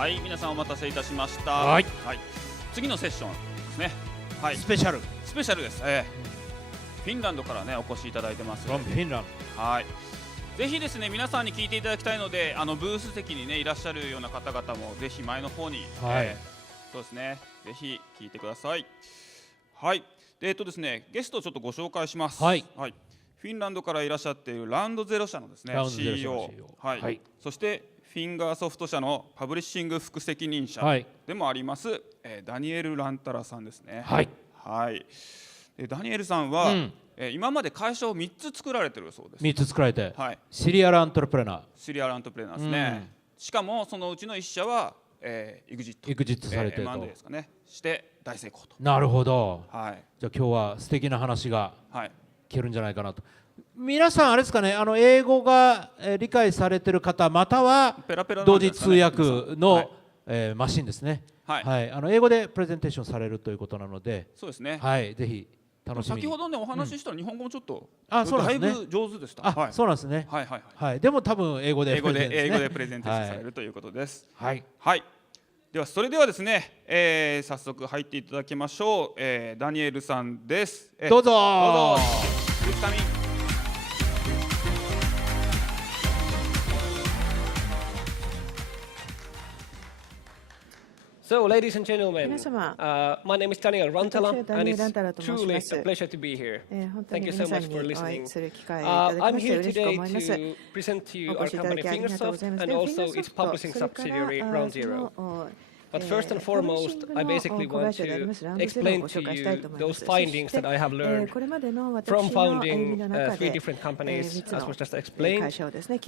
はい、皆さんお待たせいたしました。はい、次のセッションですね。はい、スペシャルです。フィンランドからねお越しいただいてます。フィンランド。はい。ぜひですね皆さんに聞いていただきたいので、ブース席にねいらっしゃるような方々もぜひ前の方に、そうですね、ぜひ聞いてください。はい。ですね、ゲストをちょっとご紹介します。はい。フィンランドからいらっしゃっているラウンドゼロ社のですね CEO、そしてフィンガーソフト社のパブリッシング副責任者でもあります、ダニエル・ランタラさんですね。はい。ダニエルさんは、今まで会社を3つ作られてるそうです。3つ作られて、シリアルアントレプレナー。シリアルアントレプレナーですね。しかもそのうちの1社は、エグジットされてると。マンデーですかね。して大成功と。なるほど。じゃあ今日は素敵な話が聞けるんじゃないかなと。皆さんあれですかね、英語が理解されてる方または同時通訳のマシンですね。英語でプレゼンテーションされるということなので、そうですね。ぜひ楽しみに。先ほどねお話ししたら日本語もちょっとだいぶ上手でした。そうなんですね。でも多分英語でプレゼンテーションされるということです。はい。ではそれではですね、早速入っていただきましょう。ダニエルさんです。どうぞ。どうぞ。So, ladies and gentlemen, my name is Daniel Rantala, and it's truly a pleasure to be here. Thank you so much for listening. I'm here today to present to you our company Fingersoft and also its publishing subsidiary Round Zero. But first and foremost, I basically want to explain to you those findings that I have learned from founding 3 different companies, as was just explained,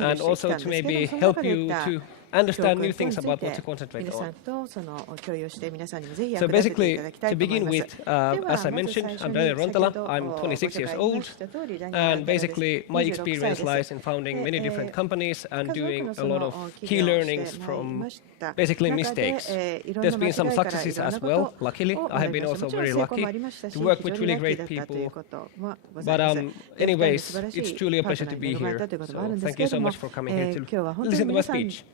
and also to maybe help you to understand new things about what to concentrate on. So basically, to begin with, as I mentioned, I'm Daniel Rantala, I'm 26 years old, and basically my experience lies in founding many different companies and doing a lot of key learnings from basically mistakes. There's been some successes as well, luckily. I have been also very lucky to work with really great people. But anyways, it's truly a pleasure to be here. So thank you so much for coming here to listen to my speech.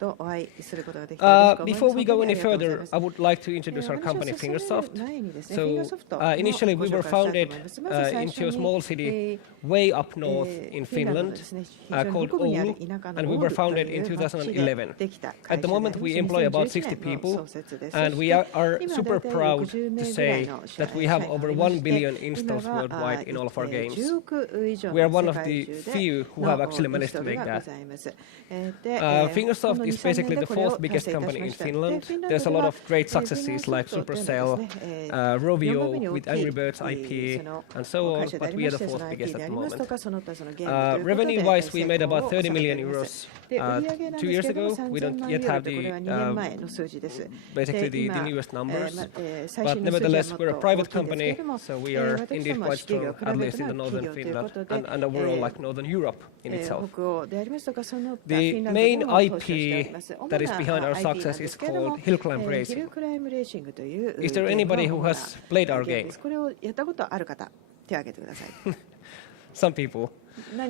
Before we go any further, I would like to introduce our company Fingersoft. So initially we were founded into a small city way up north in Finland called Oulu, and we were founded in 2011. At the moment we employ about 60 people, and we are super proud to say that we have over 1 billion installs worldwide in all of our games. We are one of the few who have actually managed to make that. Fingersoft is basically the 4th biggest company in Finland. There's a lot of great successes like Supercell, Rovio with Angry Birds IP, and so on, but we are the 4th biggest at the moment. Revenue-wise, we made about 30 million euros 2 years ago. We don't yet have the basically the newest numbers, but nevertheless we're a private company, so we are indeed quite strong, at least in the northern Finland and overall like northern Europe in itself. The main IP that is behind our success is called Hill Climb Racing. Is there anybody who has played our game? Some people.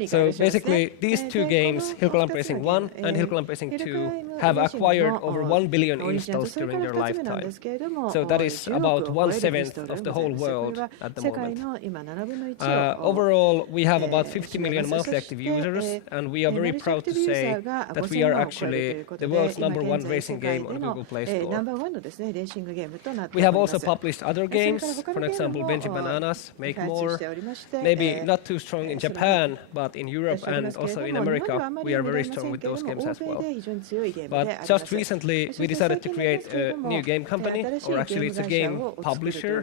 So basically, these 2 games, Hill Climb Racing 1 and Hill Climb Racing 2, have acquired over 1 billion installs during their lifetime. So that is about 1/7 of the whole world at the moment. Overall, we have about 50 million monthly active users, and we are very proud to say that we are actually the world's #1 racing game on Google Play Store. We have also published other games, for example, Benji Bananas, Make More, maybe not too strong in Japan, but in Europe and also in America, we are very strong with those games as well. But just recently, we decided to create a new game company, or actually it's a game publisher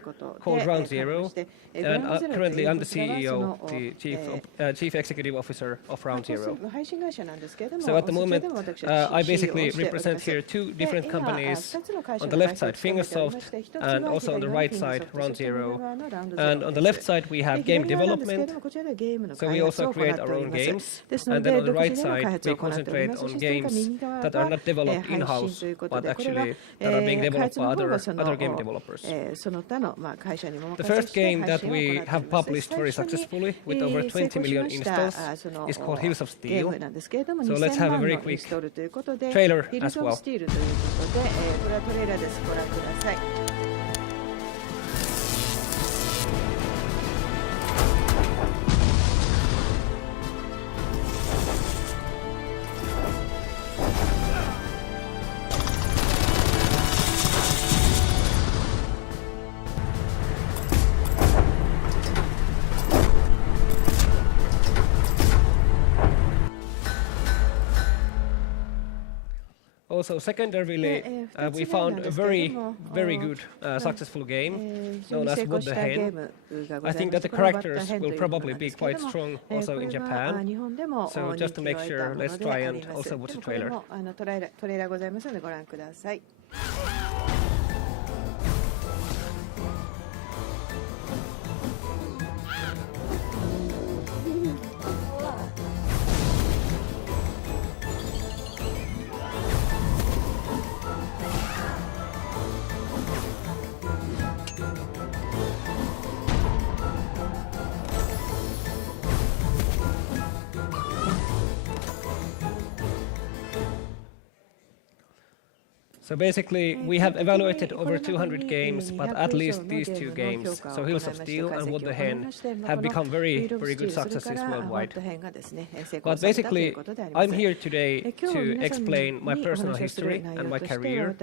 called Round Zero, and currently I'm the CEO, the Chief Executive Officer of Round Zero. So at the moment, I basically represent here 2 different companies. On the left side, Fingersoft, and also on the right side, Round Zero. And on the left side, we have game development. So we also also create our own games, and then on the right side we concentrate on games that are not developed in-house, but actually that are being developed by other game developers. The first game that we have published very successfully with over 20 million installs is called Hills of Steel. So let's have a very quick trailer as well. Also, secondarily, we found a very good, successful game known as What the Hen. I think that the characters will probably be quite strong also in Japan. So just to make sure, let's try and also watch the trailer. So basically, we have evaluated over 200 games, but at least these two games, so Hills of Steel and What the Hen, have become very good successes worldwide. But basically, I'm here today to explain my personal history and my career.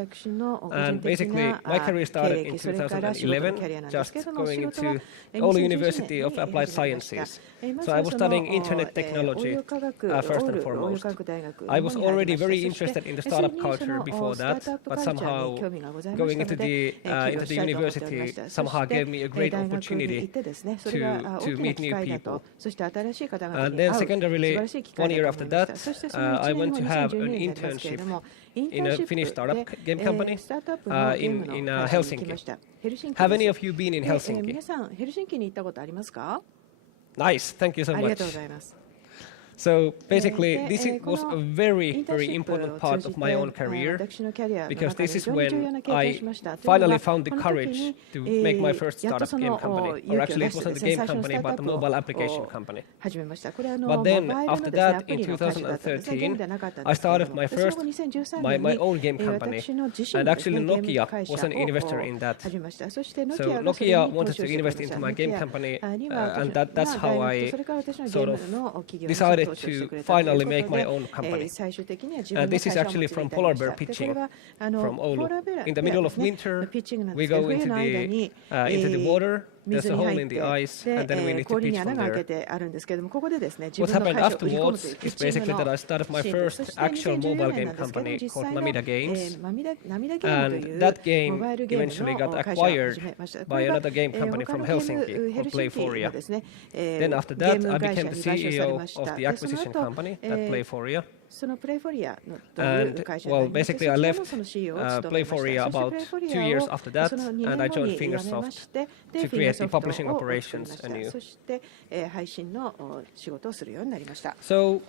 And basically, my career started in 2011, just going into Oulu University of Applied Sciences. So I was studying internet technology first and foremost. I was already very interested in the startup culture before that, but somehow going into the university somehow gave me a great opportunity to meet new people. And then secondarily, 1 year after that, I went to have an internship in a Finnish startup game company in Helsinki. Have any of you been in Helsinki? Nice, thank you so much. So basically, this was a very important part of my own career, because this is when I finally found the courage to make my first startup game company. Or actually, it wasn't a game company, but a mobile application company. But then, after that, in 2013, I started my first, my own game company. And actually, Nokia was an investor in that. So Nokia wanted to invest into my game company, and that's how I sort of decided to finally make my own company. This is actually from polar bear pitching from Oulu. In the middle of winter, we go into the water. There's a hole in the ice, and then we need to pitch from there. What happened afterwards is basically that I started my first actual mobile game company called Namida Games, and that game eventually got acquired by another game company from Helsinki called Playforia. Then after that, I became the CEO of the acquisition company, that Playforia. And well, basically I left Playforia about 2 years after that, and I joined Fingersoft to create the publishing operations anew. So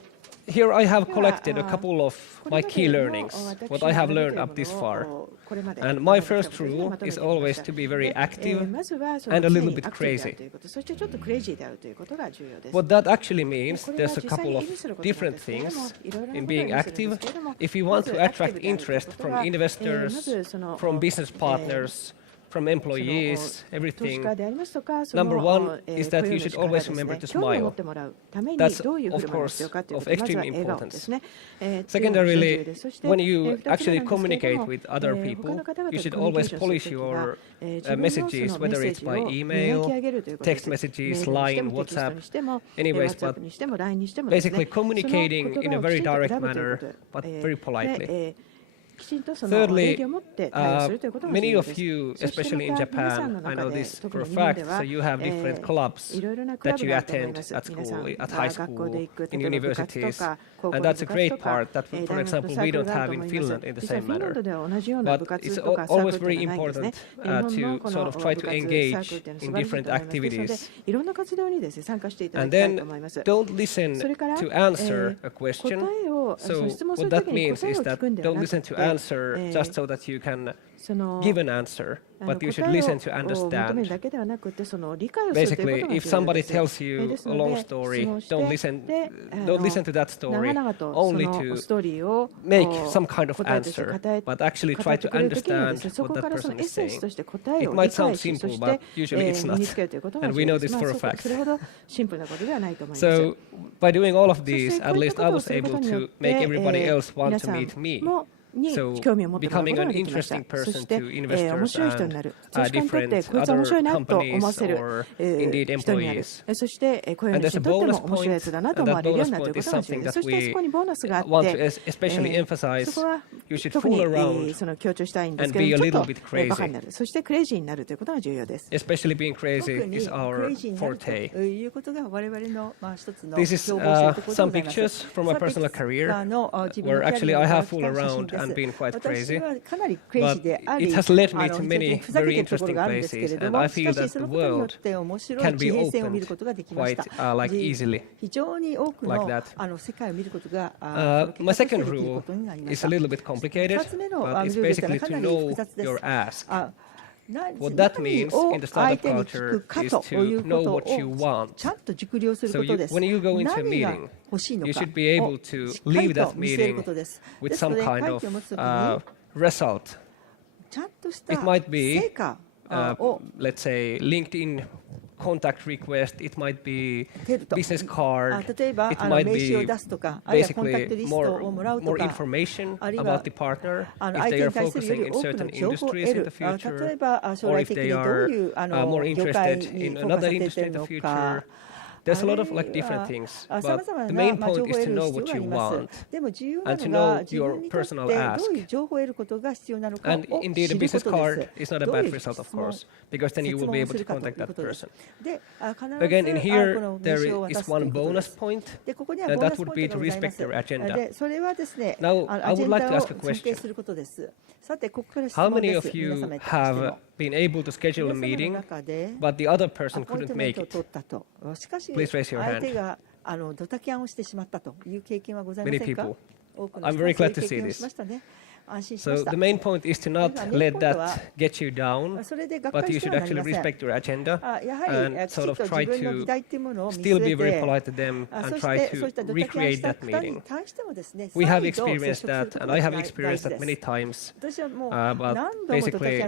here I have collected a couple of my key learnings, what I have learned up this far. And my first rule is always to be very active and a little bit crazy. What that actually means, there's a couple of different things in being active. If you want to attract interest from investors, from business partners, from employees, everything. Number one is that you should always remember to smile. That's, of course, of extreme importance. Secondarily, when you actually communicate with other people, you should always polish your messages, whether it's by email, text messages, Line, WhatsApp, anyways, but basically communicating in a very direct manner, but very politely. Thirdly, many of you, especially in Japan, I know this for a fact, so you have different clubs that you attend at school, at high school, in universities, and that's a great part that, for example, we don't have in Finland in the same manner. But it's always very important to sort of try to engage in different activities. And then don't listen to answer a question. So what that means is that don't listen to answer just so that you can give an answer, but you should listen to understand. Basically, if somebody tells you a long story, don't listen to that story only to make some kind of answer, but actually try to understand what that person is saying. It might sound simple, but usually it's not, and we know this for a fact. So by doing all of these, at least I was able to make everybody else want to meet me. So becoming an interesting person to investors and different other companies or indeed employees. And there's a bonus point, and that bonus point is something that we want to especially emphasize. You should fool around and be a little bit crazy. Especially being crazy is our forte. This is some pictures from my personal career where actually I have fooled around and been quite crazy, but it has led me to many very interesting places, and I feel that the world can be opened quite like easily, like that. My second rule is a little bit complicated, but it's basically to know your ask. What that means in the startup culture is to know what you want. So when you go into a meeting, you should be able to leave that meeting with some kind of result. It might be, let's say, LinkedIn contact request, it might be business card, it might be basically more information about the partner, if they are focusing in certain industries in the future, or if they are more interested in another industry in the future. There's a lot of like different things, but the main point is to know what you want and to know your personal ask. And indeed, a business card is not a bad result, of course, because then you will be able to contact that person. Again, in here, there is one bonus point, and that would be to respect their agenda. Now, I would like to ask a question. How many of you have been able to schedule a meeting, but the other person couldn't make it? Please raise your hand. Many people. I'm very glad to see this. So the main point is to not let that get you down, but you should actually respect your agenda and sort of try to still be very polite to them and try to recreate that meeting. We have experienced that, and I have experienced that many times, but basically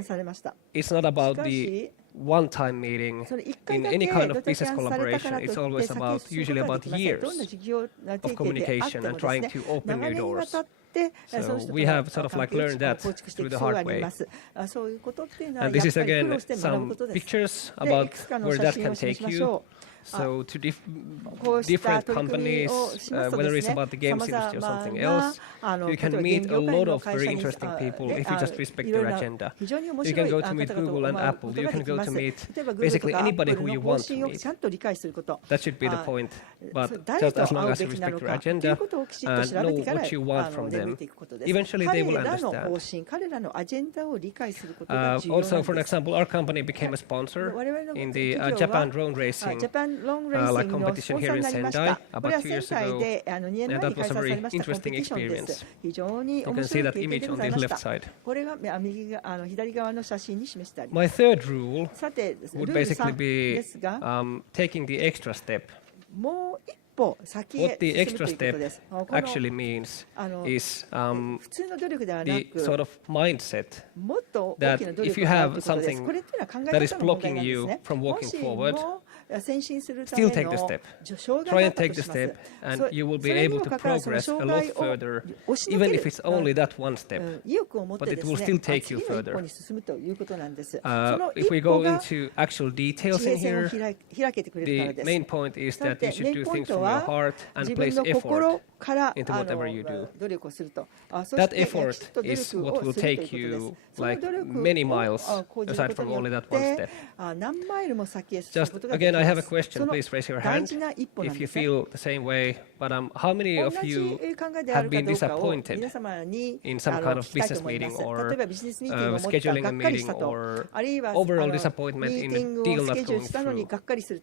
it's not about the one-time meeting in any kind of business collaboration. It's always usually about years of communication and trying to open new doors. So we have sort of like learned that through the hard way. And this is again some pictures about where that can take you. So to different companies, whether it's about the games industry or something else, you can meet a lot of very interesting people if you just respect their agenda. You can go to meet Google and Apple. You can go to meet basically anybody who you want to meet. That should be the point. But just as long as you respect your agenda and know what you want from them, eventually they will understand. Also, for example, our company became a sponsor in the Japan drone racing like competition here in Sendai about 2 years ago, and that was a very interesting experience. You can see that image on the left side. My third rule would basically be taking the extra step. What the extra step actually means is the sort of mindset that if you have something that is blocking you from walking forward, still take the step. Try and take the step, and you will be able to progress a lot further, even if it's only that one step. But it will still take you further. If we go into actual details in here, the main point is that you should do things from your heart and place effort into whatever you do. That effort is what will take you like many miles aside from only that one step. Just again, I have a question. Please raise your hand if you feel the same way. But how many of you have been disappointed in some kind of business meeting or scheduling a meeting or overall disappointment in a deal not going through?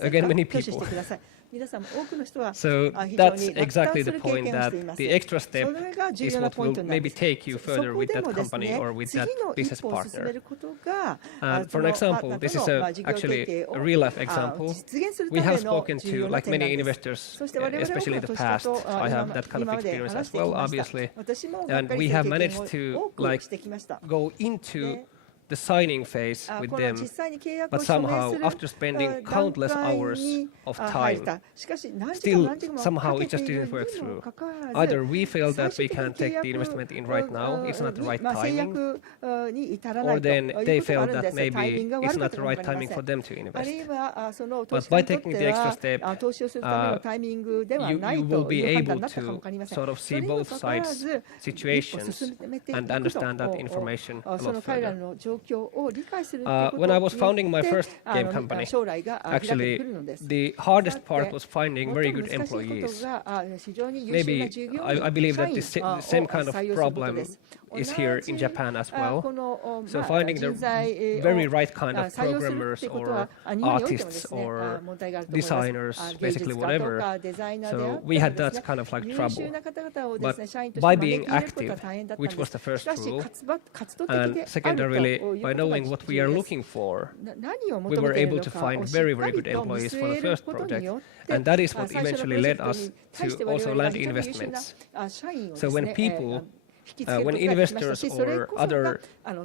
Again, many people. So that's exactly the point, that the extra step is what will maybe take you further with that company or with that business partner. For an example, this is actually a real-life example. We have spoken to like many investors, especially in the past. I have that kind of experience as well, obviously. And we have managed to like go into the signing phase with them, but somehow after spending countless hours of time, still somehow it just didn't work through. Either we felt that we can take the investment in right now, it's not the right timing, or then they felt that maybe it's not the right timing for them to invest. But by taking the extra step, you will be able to sort of see both sides' situations and understand that information a lot further. When I was founding my first game company, actually the hardest part was finding very good employees. Maybe I believe that the same kind of problem is here in Japan as well. So finding the very right kind of programmers or artists or designers, basically whatever. So we had that kind of like trouble. But by being active, which was the first rule, and secondarily by knowing what we are looking for, we were able to find very, very good employees for the first project. And that is what eventually led us to also land investments. So when people when investors or other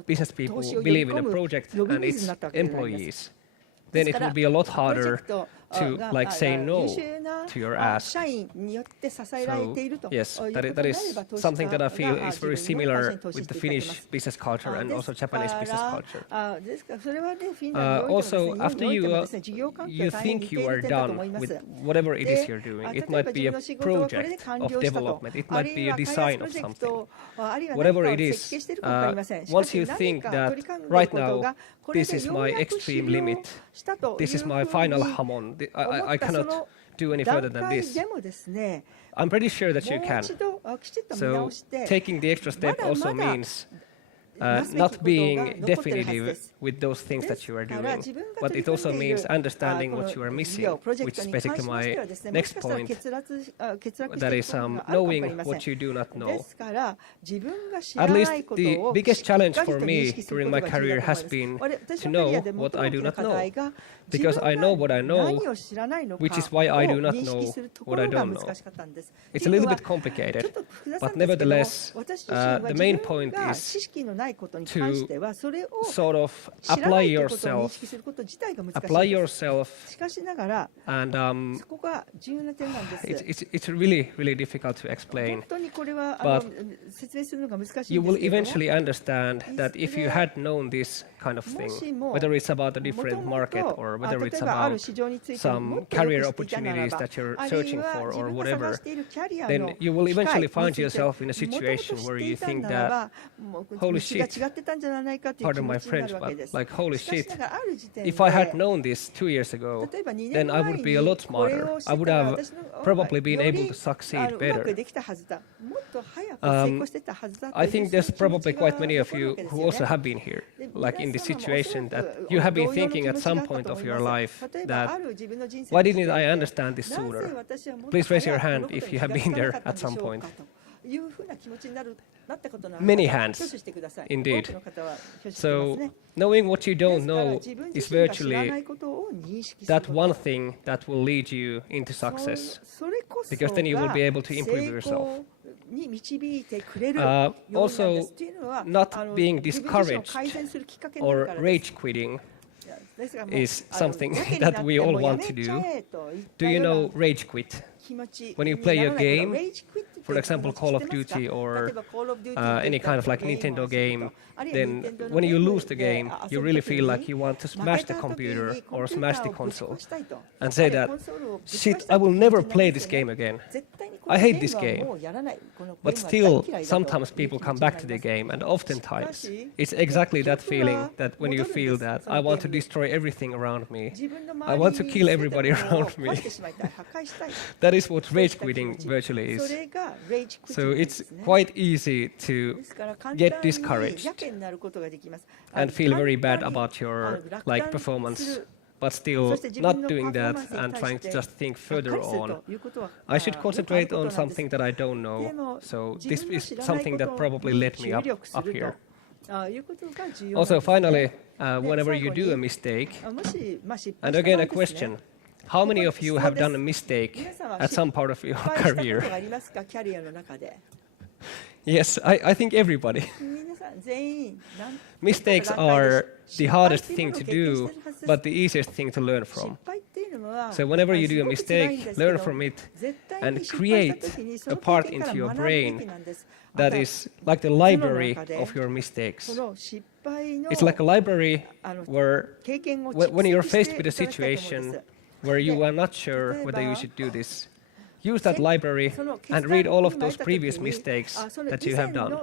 business people believe in a project and its employees, then it will be a lot harder to like say no to your ask. So yes, that is something that I feel is very similar with the Finnish business culture and also Japanese business culture. Also, after you think you are done with whatever it is you're doing, it might be a project of development, it might be a design of something, whatever it is. Once you think that right now this is my extreme limit, this is my final hamon, I cannot do any further than this, I'm pretty sure that you can. So taking the extra step also means not being definitive with those things that you are doing, but it also means understanding what you are missing, which is basically my next point, that is knowing what you do not know. At least the biggest challenge for me during my career has been to know what I do not know, because I know what I know, which is why I do not know what I don't know. It's a little bit complicated, but nevertheless, the main point is to sort of apply yourself, and it's really, really difficult to explain. But you will eventually understand that if you had known this kind of thing, whether it's about a different market or whether it's about some career opportunities that you're searching for or whatever, then you will eventually find yourself in a situation where you think that, holy shit, pardon my French, but like, holy shit, if I had known this 2 years ago, then I would be a lot smarter. I would have probably been able to succeed better. I think there's probably quite many of you who also have been here, like in the situation that you have been thinking at some point of your life that, why didn't I understand this sooner? Please raise your hand if you have been there at some point. Many hands, indeed. So knowing what you don't know is virtually that one thing that will lead you into success, because then you will be able to improve yourself. Also, not being discouraged or rage quitting is something that we all want to do. Do you know rage quit? When you play a game, for example, Call of Duty or any kind of like Nintendo game, then when you lose the game, you really feel like you want to smash the computer or smash the console and say that, shit, I will never play this game again. I hate this game. But still, sometimes people come back to the game, and oftentimes it's exactly that feeling that when you feel that I want to destroy everything around me, I want to kill everybody around me. That is what rage quitting virtually is. So it's quite easy to get discouraged and feel very bad about your like performance, but still not doing that and trying to just think further on. I should concentrate on something that I don't know. So this is something that probably led me up here. Also, finally, whenever you do a mistake, and again a question, how many of you have done a mistake at some part of your career? Yes, I think everybody. Mistakes are the hardest thing to do, but the easiest thing to learn from. So whenever you do a mistake, learn from it and create a part into your brain that is like the library of your mistakes. It's like a library where when you're faced with a situation where you are not sure whether you should do this, use that library and read all of those previous mistakes that you have done.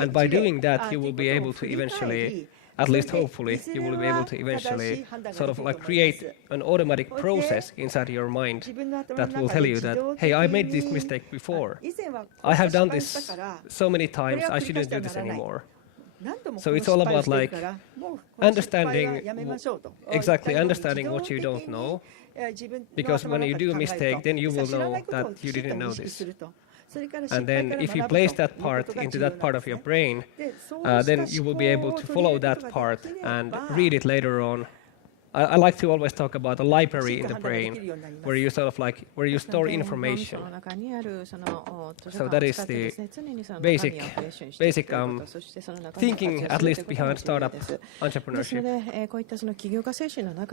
And by doing that, you will be able to eventually, at least hopefully, you will be able to eventually sort of like create an automatic process inside your mind that will tell you that, hey, I made this mistake before. I have done this so many times, I shouldn't do this anymore. So it's all about like understanding, exactly understanding what you don't know, because when you do a mistake, then you will know that you didn't know this. And then if you place that part into that part of your brain, then you will be able to follow that part and read it later on. I like to always talk about a library in the brain where you sort of like, where you store information. So that is the basic thinking, at least behind startup entrepreneurship.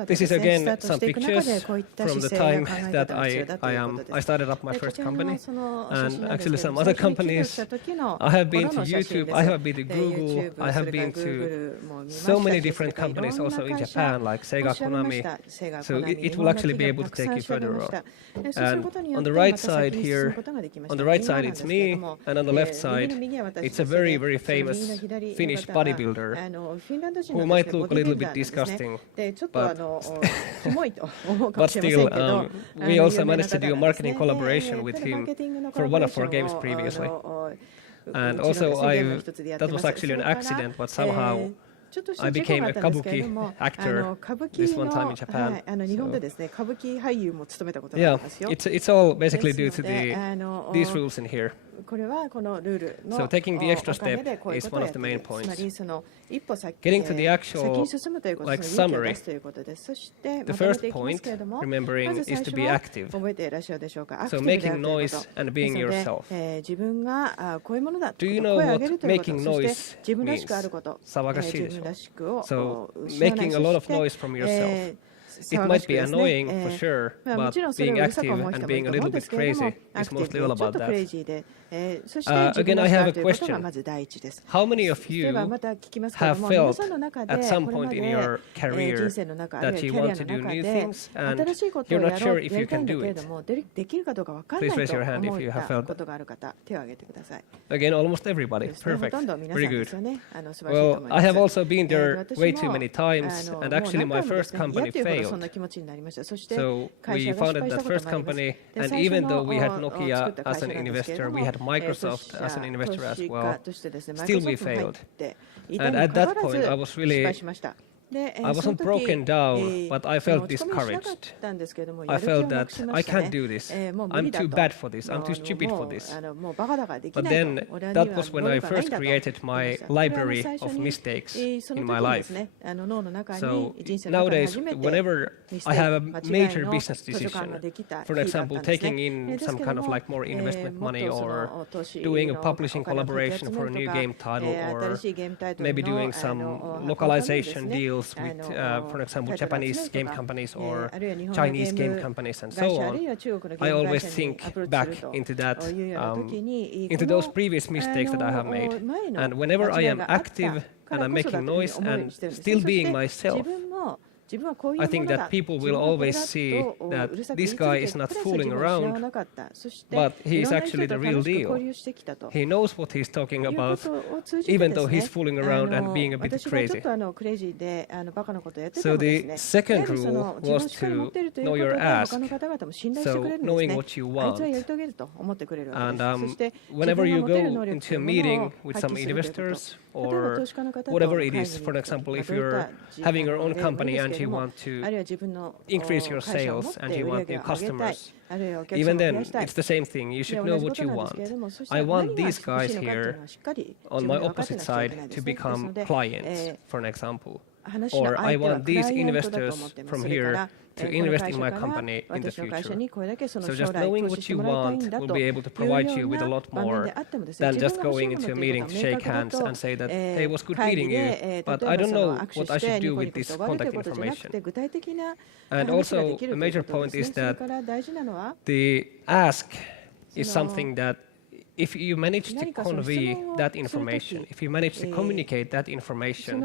This is again some pictures from the time that I started up my first company, and actually some other companies. I have been to YouTube, I have been to Google, I have been to so many different companies also in Japan, like Sega, Konami, so it will actually be able to take you further on. And on the right side here, on the right side it's me, and on the left side it's a very, very famous Finnish bodybuilder who might look a little bit disgusting, but still we also managed to do a marketing collaboration with him for one of our games previously. And also that was actually an accident, but somehow I became a kabuki actor this one time in Japan. So, yeah, it's all basically due to these rules in here. So taking the extra step is one of the main points. Getting to the actual like summary, the first point, remembering, is to be active. So making noise and being yourself. Do you know what making noise means? So making a lot of noise from yourself. It might be annoying for sure, but being active and being a little bit crazy is mostly all about that. Again, I have a question. How many of you have felt at some point in your career that you want to do new things and you're not sure if you can do it? Please raise your hand if you have felt that. Again, almost everybody. Perfect. Very good. Well, I have also been there way too many times, and actually my first company failed. So we founded that first company, and even though we had Nokia as an investor, we had Microsoft as an investor as well, still we failed. And at that point I was really, I wasn't broken down, but I felt discouraged. I felt that I can't do this. I'm too bad for this. I'm too stupid for this. But then that was when I first created my library of mistakes in my life. So nowadays, whenever I have a major business decision, for example, taking in some kind of like more investment money, or doing a publishing collaboration for a new game title, or maybe doing some localization deals deals with, for example, Japanese game companies or Chinese game companies and so on, I always think back into that, into those previous mistakes that I have made. And whenever I am active and I'm making noise and still being myself, I think that people will always see that this guy is not fooling around, but he is actually the real deal. He knows what he's talking about, even though he's fooling around and being a bit crazy. So the second rule was to know your ask, so knowing what you want. And whenever you go into a meeting with some investors or whatever it is, for example, if you're having your own company and you want to increase your sales and you want new customers, even then it's the same thing. You should know what you want. I want these guys here on my opposite side to become clients, for an example. Or I want these investors from here to invest in my company in the future. So just knowing what you want will be able to provide you with a lot more than just going into a meeting to shake hands and say that, hey, it was good meeting you, but I don't know what I should do with this contact information. And also a major point is that the ask is something that if you manage to convey that information, if you manage to communicate that information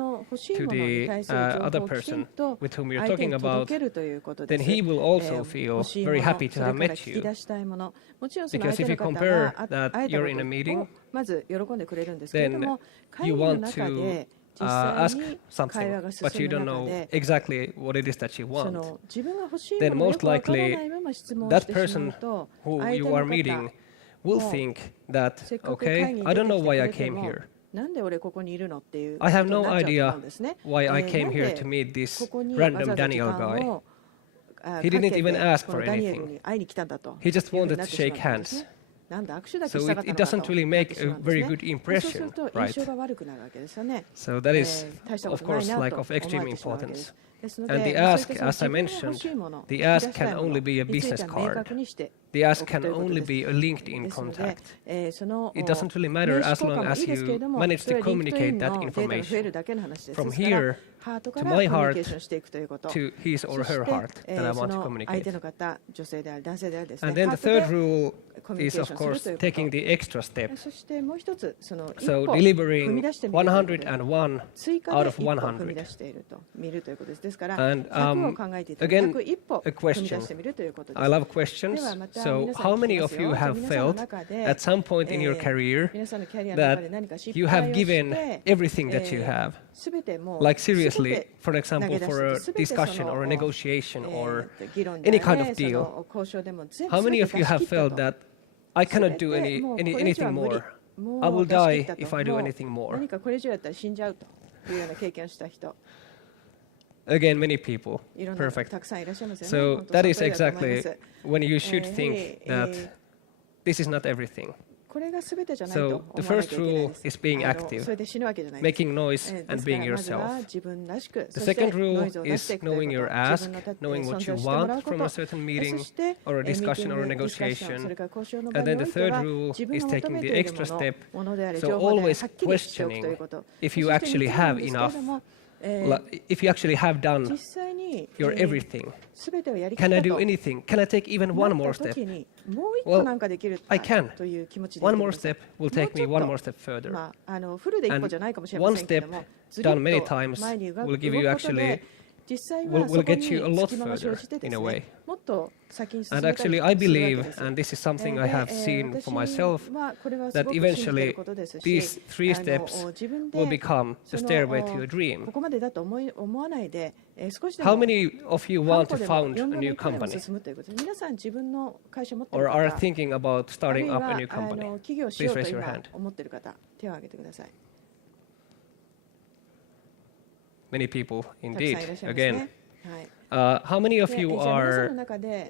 to the other person with whom you're talking about, then he will also feel very happy to have met you. Because if you compare that you're in a meeting, then you want to ask something, but you don't know exactly what it is that you want, then most likely that person who you are meeting will think that, okay, I don't know why I came here. I have no idea why I came here to meet this random Daniel guy. He didn't even ask for anything. He just wanted to shake hands. So it doesn't really make a very good impression, right? So that is, of course, like of extreme importance. And the ask, as I mentioned, the ask can only be a business card. The ask can only be a LinkedIn contact. It doesn't really matter as long as you manage to communicate that information from here to my heart to his or her heart that I want to communicate. And then the third rule is, of course, taking the extra step. So delivering 101 out of 100. And again, a question. I love questions. So how many of you have felt at some point in your career that you have given everything that you have? Like seriously, for example, for a discussion or a negotiation or any kind of deal. How many of you have felt that I cannot do anything more? I will die if I do anything more. Again, many people. Perfect. So that is exactly when you should think that this is not everything. So the first rule is being active, making noise and being yourself. The second rule is knowing your ask, knowing what you want from a certain meeting or a discussion or a negotiation. And then the third rule is taking the extra step, so always questioning if you actually have enough, if you actually have done your everything. Can I do anything? Can I take even one more step? Well, I can. One more step will take me one more step further. And one step done many times will give you actually, will get you a lot further in a way. And actually I believe, and this is something I have seen for myself, that eventually these 3 steps will become the stairway to your dream. How many of you want to found a new company? Or are thinking about starting up a new company? Please raise your hand. Many people indeed. Again. How many of you are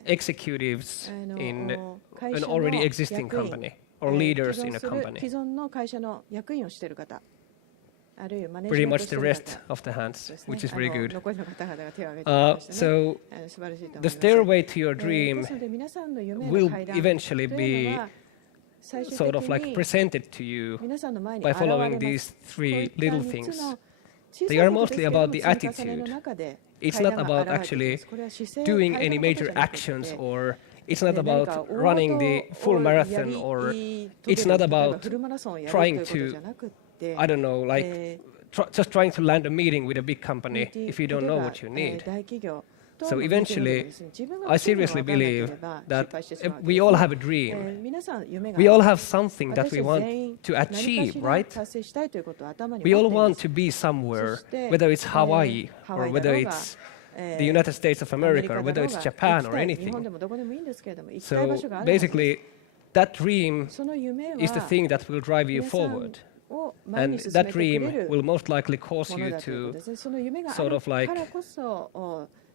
executives in an already existing company or leaders in a company? Pretty much the rest of the hands, which is very good. So the stairway to your dream will eventually be sort of like presented to you by following these 3 little things. they are mostly about the attitude. It's not about actually doing any major actions, or it's not about running the full marathon, or it's not about trying to, I don't know, like just trying to land a meeting with a big company if you don't know what you need. So eventually, I seriously believe that we all have a dream. We all have something that we want to achieve, right? We all want to be somewhere, whether it's Hawaii or whether it's the United States of America or whether it's Japan or anything. So basically, that dream is the thing that will drive you forward. And that dream will most likely cause you to sort of like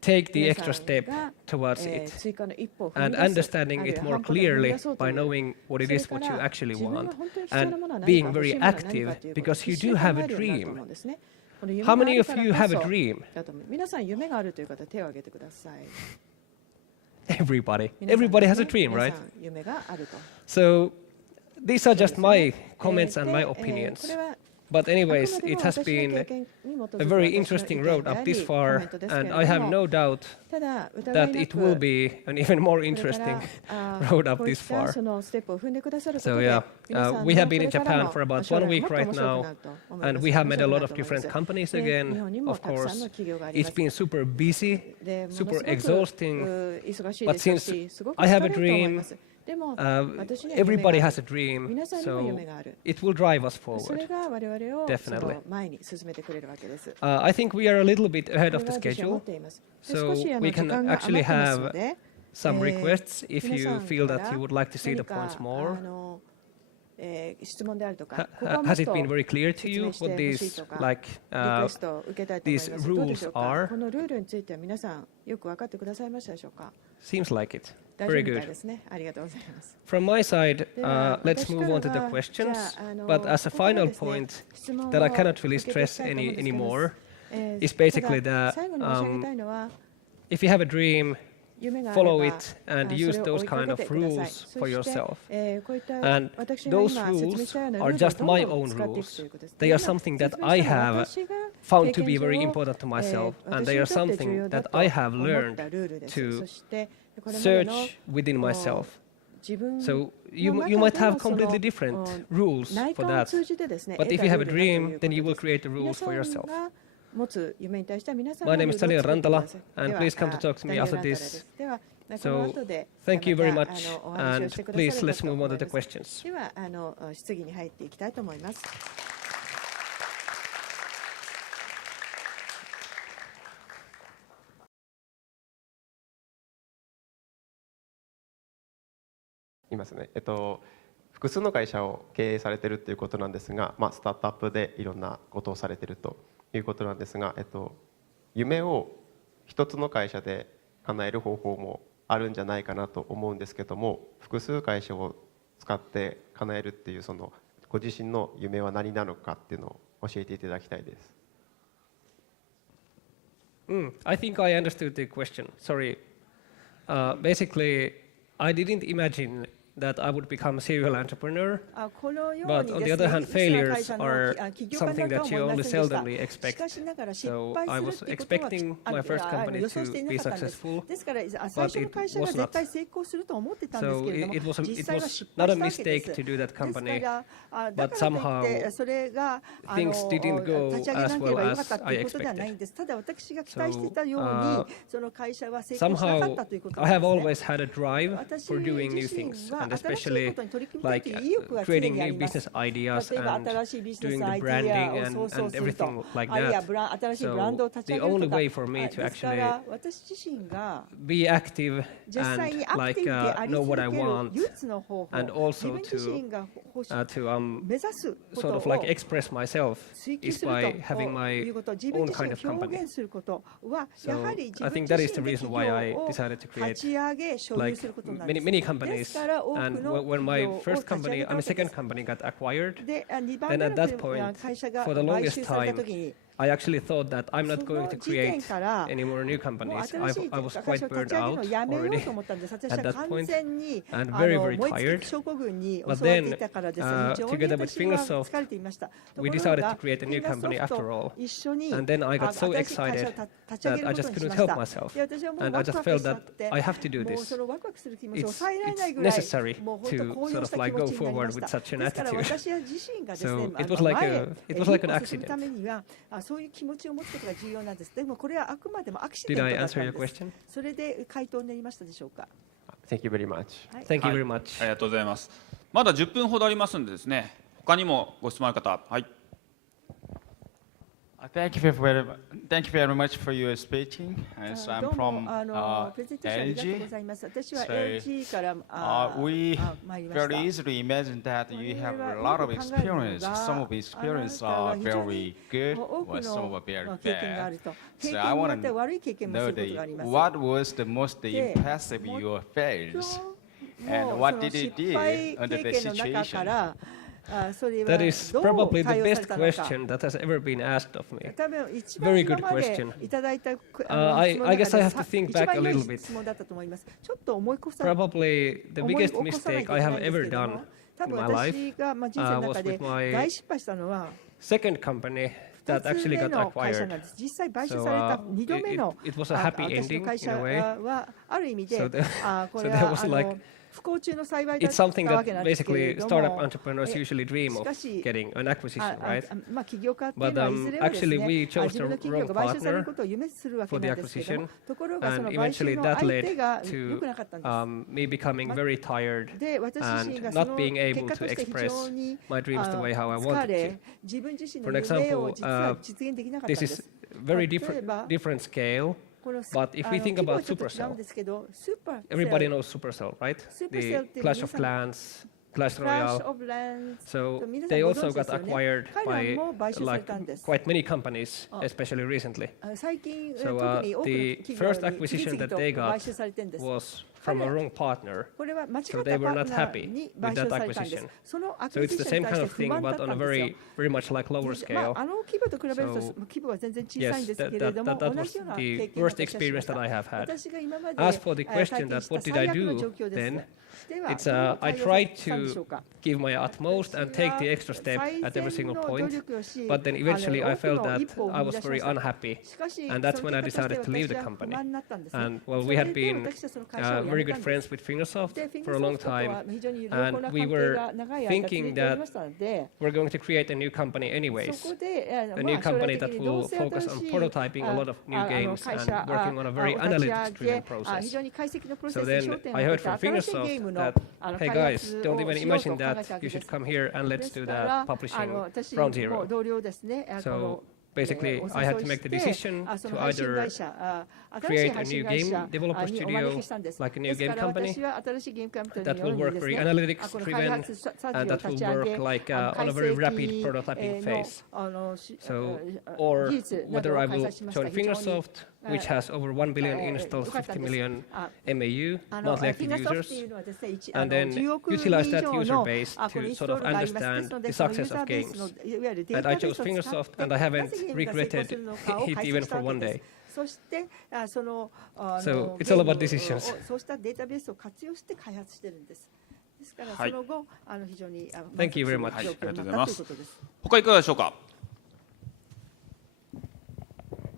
take the extra step towards it, and understanding it more clearly by knowing what it is what you actually want, and being very active, because you do have a dream. How many of you have a dream? Everybody has a dream, right? So these are just my comments and my opinions. But anyways, it has been a very interesting road up this far, and I have no doubt that it will be an even more interesting road up this far. So yeah, we have been in Japan for about 1 week right now, and we have met a lot of different companies again. Of course, it's been super busy, super exhausting, but since I have a dream, everybody has a dream, so it will drive us forward, definitely. I think we are a little bit ahead of the schedule, so we can actually have some requests if you feel that you would like to see the points more. Has it been very clear to you what these rules are? Seems like it. Very good. From my side, let's move on to the questions. But as a final point that I cannot really stress anymore is basically that if you have a dream, follow it and use those kind of rules for yourself. And those rules are just my own rules. They are something that I have found to be very important to myself, and they are something that I have learned to search within myself. So you might have completely different rules for that, but if you have a dream, then you will create the rules for yourself. My name is Daniel Rantala, and please come to talk to me after this. So thank you very much, and please let's move on to the questions. Yes. 複数の会社を経営されているということなんですが、スタートアップでいろんなことをされているということなんですが、夢を一つの会社で叶える方法もあるんじゃないかなと思うんですけども、複数会社を使って叶えるっていうそのご自身の夢は何なのかっていうのを教えていただきたいです。I think I understood the question. Sorry. Basically, I didn't imagine that I would become a serial entrepreneur, but on the other hand, failures are something that you only seldomly expect. So I was expecting my first company to be successful, but it was not. So it was not a mistake to do that company, but somehow things didn't go as well as I expected. So somehow I have always had a drive for doing new things, and especially like creating new business ideas and doing the branding and everything like that. So the only way for me to actually be active and like know what I want, and also to sort of like express myself is by having my own kind of company. So I think that is the reason why I decided to create like many companies. And when my first company, second company got acquired, then at that point, for the longest time, I actually thought that I'm not going to create any more new companies. I was quite burned out already at that point and very, very tired. But then, together with Fingersoft, we decided to create a new company after all. And then I got so excited that I just couldn't help myself. And I just felt that I have to do this. It's necessary to sort of like go forward with such an attitude. So it was like an accident. Did I answer your question? Thank you very much. Thank you very much. ありがとうございます。まだ10分ほどありますんでですね。他にもご質問ある方、はい。Thank you very much for your speaking. So I'm from LG. So we very easily imagine that you have a lot of experience. Some of the experience are very good, or some are very bad. So I want to know what was the most impressive you faced, and what did you do under the situation? That is probably the best question that has ever been asked of me. Very good question. I guess I have to think back a little bit. Probably the biggest mistake I have ever done in my life was with my second company that actually got acquired. So it was a happy ending in a way. So there was like, it's something that basically startup entrepreneurs usually dream of getting an acquisition, right? But actually we chose the wrong partner for the acquisition, and eventually that led to me becoming very tired and not being able to express my dreams the way how I wanted to. For example, this is very different scale. But if we think about Supercell, everybody knows Supercell, right? The Clash of Clans, Clash Royale. So they also got acquired by like quite many companies, especially recently. So the first acquisition that they got was from a wrong partner, so they were not happy with that acquisition. So it's the same kind of thing, but on a very much like lower scale. So yes, that was the worst experience that I have had. As for the question that what did I do then, it's I tried to give my utmost and take the extra step at every single point, but then eventually I felt that I was very unhappy, and that's when I decided to leave the company. And well, we had been very good friends with Fingersoft for a long time, and we were thinking that we're going to create a new company anyways, a new company that will focus on prototyping a lot of new games and working on a very analytics-driven process. So then I heard from Fingersoft that, hey guys, don't even imagine that, you should come here and let's do the publishing Ground Zero. So basically, I had to make the decision to either create a new game developer studio, like a new game company, that will work very analytics-driven, and that will work like on a very rapid prototyping phase. So, or whether I will join Fingersoft, which has over 1 billion installs, 50 million MAU, monthly active users, and then utilize that user base to sort of understand the success of games. And I chose Fingersoft, and I haven't regretted it even for one day. So it's all about decisions. Thank you very much. ありがとうございます。他いかがでしょうか。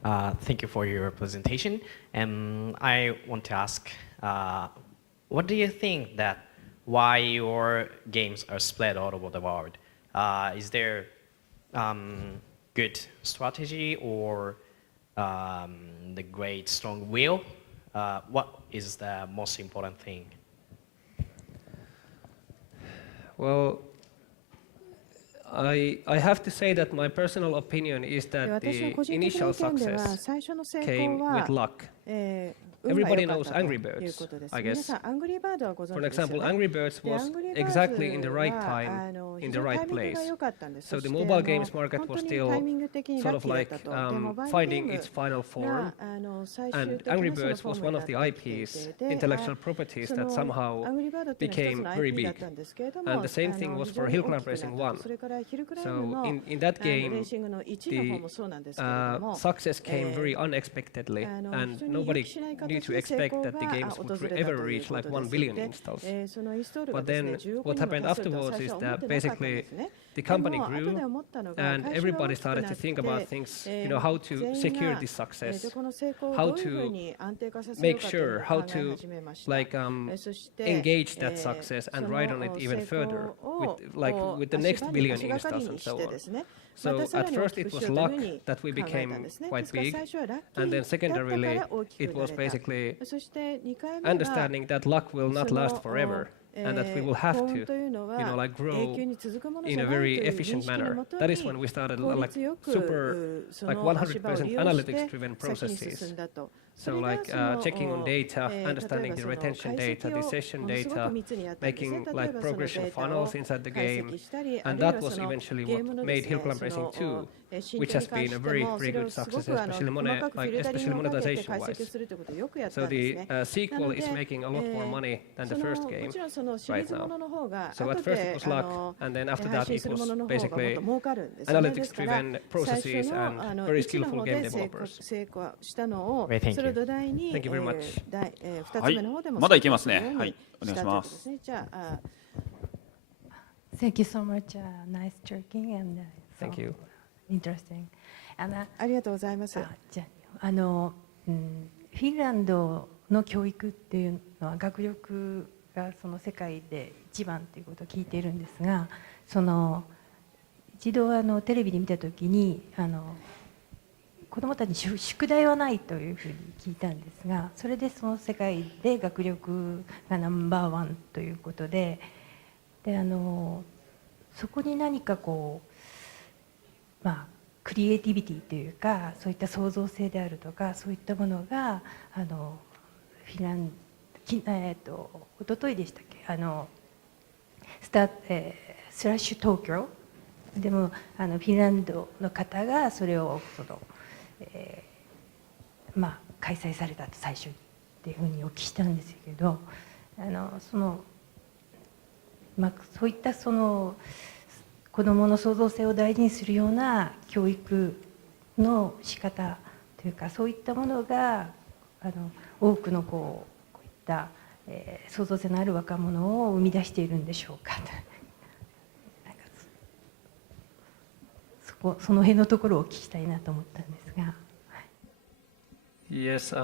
Thank you for your presentation. I want to ask, what do you think that why your games are spread all over the world? Is there good strategy or the great strong will? What is the most important thing? Well, I have to say that my personal opinion is that the initial success came with luck. Everybody knows Angry Birds, I guess. For example, Angry Birds was exactly in the right time in the right place. So the mobile games market was still sort of like finding its final form, and Angry Birds was one of the IPs, intellectual properties, that somehow became very big. And the same thing was for Hill Climb Racing 1. So in that game, the success came very unexpectedly, and nobody knew to expect that the games would ever reach like 1 billion installs. But then what happened afterwards is that basically the company grew, and everybody started to think about things, how to secure this success, how to make sure, how to engage that success and ride on it even further with the next billion installs and so on. So at first it was luck that we became quite big, and then secondarily it was basically understanding that luck will not last forever, and that we will have to, grow in a very efficient manner. That is when we started super 100% analytics-driven processes. So checking on data, understanding the retention data, the session data, making progression funnels inside the game, and that was eventually what made Hill Climb Racing 2, which has been a very, very good success, especially monetization-wise. So the sequel is making a lot more money than the first game right now. So at first it was luck, and then after that it was basically analytics-driven processes and very skillful game developers. Great, thank you. Thank you very much. はい、まだいけますね。はい、お願いします。Thank you so much. Nice talking and Thank you. Interesting. ありがとうございます。じゃあフィンランドの教育っていうのは学力がその世界で一番ということを聞いているんですが、一度テレビで見たときに子どもたちに宿題はないというふうに聞いたんですが、それでその世界で学力がナンバーワンということで、そこに何かクリエイティビティというか、そういった創造性であるとか、そういったものがフィンランドおとといでしたっけ、スラッシュ東京でもフィンランドの方がそれを開催されたと最初にっていうふうにお聞きしたんですけど、そういった子どもの創造性を大事にするような教育の仕方というか、そういったものが多くのこういった創造性のある若者を生み出しているんでしょうか。その辺のところをお聞きしたいなと思ったんですが。Yes,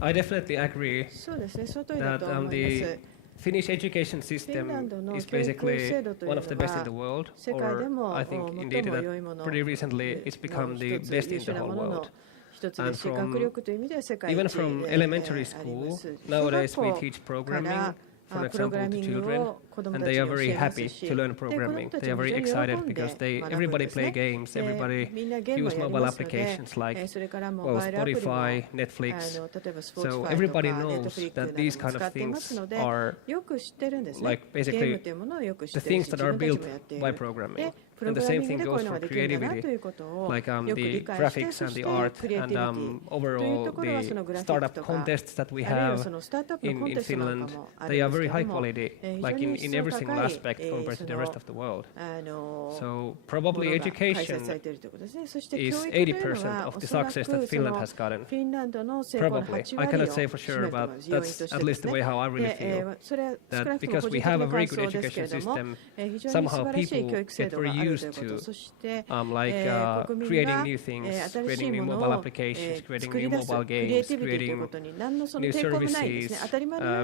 I definitely agree that the Finnish education system is basically one of the best in the world, or I think indeed that pretty recently it's become the best in the whole world. And even from elementary school, nowadays we teach programming, for example, to children, and they are very happy to learn programming. They are very excited because everybody play games, everybody use mobile applications like Spotify, Netflix. So everybody knows that these kind of things are basically the things that are built by programming. And the same thing goes for creativity, the graphics and the art and overall the startup contests that we have in Finland. They are very high quality, in every single aspect compared to the rest of the world. So probably education is 80% of the success that Finland has gotten. Probably. I cannot say for sure, but that's at least the way how I really feel. That because we have a very good education system, somehow people get very used to creating new things, creating new mobile applications, creating new mobile games, creating new services,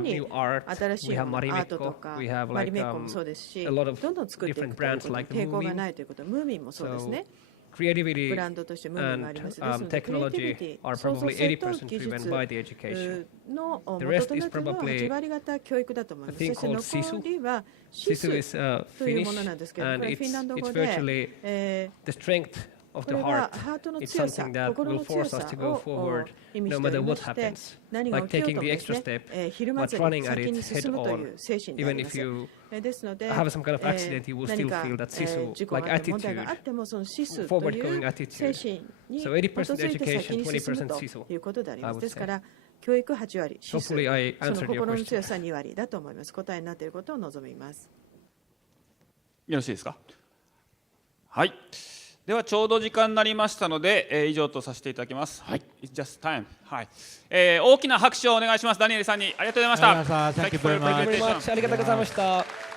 new art. We have Marimekko, we have a lot of different brands like Moomin. So creativity and technology are probably 80% driven by the education. The rest is probably a thing called Sisu. Sisu is Finnish, and it's virtually the strength of the heart. It's something that will force us to go forward no matter what happens. Like taking the extra step, but running at it head on. Even if you have some kind of accident, you will still feel that sisu, like attitude, forward-going attitude. So 80% education, 20% sisu, I would say. 教育8割、指数、 Hopefully I その answered your 心の question. 強さ2割だと思います。答えになっていることを望みます。よろしいですか。はい。ではちょうど時間になりましたので、以上とさせていただきます。はい。It's just time。はい。大きな拍手をお願いします。ダニエルさんにありがとうございました。Thank you very much. Thank you very much. ありがとうございました。